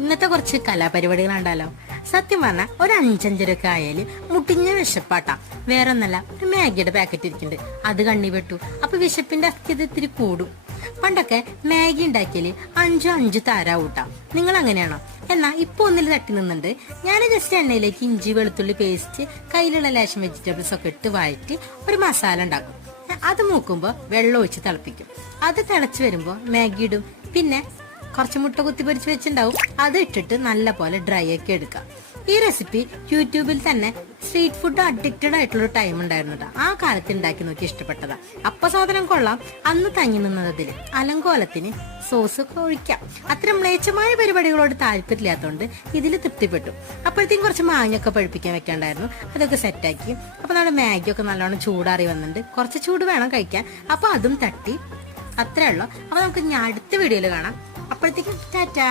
ഇന്നത്തെ കുറച്ച് കലാപരിപാടികളുണ്ടല്ലോ. സത്യം പറഞ്ഞാൽ ഒരു 5-5 ആയാല് മുട്ടിഞ്ഞ വിശപ്പാട്ടാ. വേറെ ഒന്നല്ല, ഒരു മാഗിയുടെ പാക്കറ്റ് ഇരിക്കുന്നുണ്ട്, അത് കണ്ണി പെട്ടു. അപ്പൊ വിശപ്പിന്റെ അസ്ഥിതത്തിരി കൂടും. പണ്ടൊക്കെ മാഗി ഉണ്ടാക്കിയാല് 5 താരാവൂട്ടാ. നിങ്ങൾ അങ്ങനെയാണോ? എന്നാ ഇപ്പൊ ഒന്നിൽ തട്ടി നിന്നുണ്ട്. ഞാൻ ജസ്റ്റ് എണ്ണയിലേക്ക് ഇഞ്ചി വെളുത്തുള്ളി പേസ്റ്റ്, കയ്യിലുള്ള ലേശം വെജിറ്റബിൾസ് ഒക്കെ ഇട്ട് വഴറ്റി ഒരു മസാല ഉണ്ടാക്കും. അത് മൂക്കുമ്പോ വെള്ളം ഒഴിച്ച് തിളപ്പിക്കും. അത് തിളച്ച് വരുമ്പോ മാഗി ഇടും. പിന്നെ കുറച്ച് മുട്ട കുത്തി പൊരിച്ച് വെച്ചിണ്ടാവും, അത് ഇട്ടിട്ട് നല്ല പോലെ ഡ്രൈ ആക്കി എടുക്കാം. ഈ റെസിപ്പി യൂട്യൂബിൽ തന്നെ സ്ട്രീറ്റ് ഫുഡ് അഡിക്റ്റഡ് ആയിട്ടുള്ള ടൈം ഉണ്ടായിരുന്നു. ആ കാലത്ത് ഉണ്ടാക്കി നോക്കി ഇഷ്ടപ്പെട്ടതാ. അപ്പൊ സാധനം കൊള്ളാം. അന്ന് തങ്ങി നിന്നതില് അലങ്കോലത്തിന് സോസ് ഒക്കെ ഒഴിക്കാം. അത്തരം മ്ലേച്ഛമായ പരിപാടികളോട് താല്പര്യമില്ലാത്തതുകൊണ്ട് ഇതിൽ തൃപ്തിപ്പെട്ടു. അപ്പോഴത്തേക്കും കുറച്ച് മാങ്ങയൊക്കെ പഴുപ്പിക്കാൻ വെക്കാണ്ടായിരുന്നു, അതൊക്കെ സെറ്റാക്കി. അപ്പൊ നമ്മുടെ മാഗിയൊക്കെ നല്ലോണം ചൂടാറി വന്നിട്ടുണ്ട്. കുറച്ച് ചൂട് വേണം കഴിക്കാൻ. അപ്പൊ അതും തട്ടി. അത്രേ ഉള്ളൂ. അപ്പൊ നമുക്ക് ഇനി അടുത്ത വീഡിയോയിൽ കാണാം. അപ്പോഴത്തേക്കും ടാറ്റാ.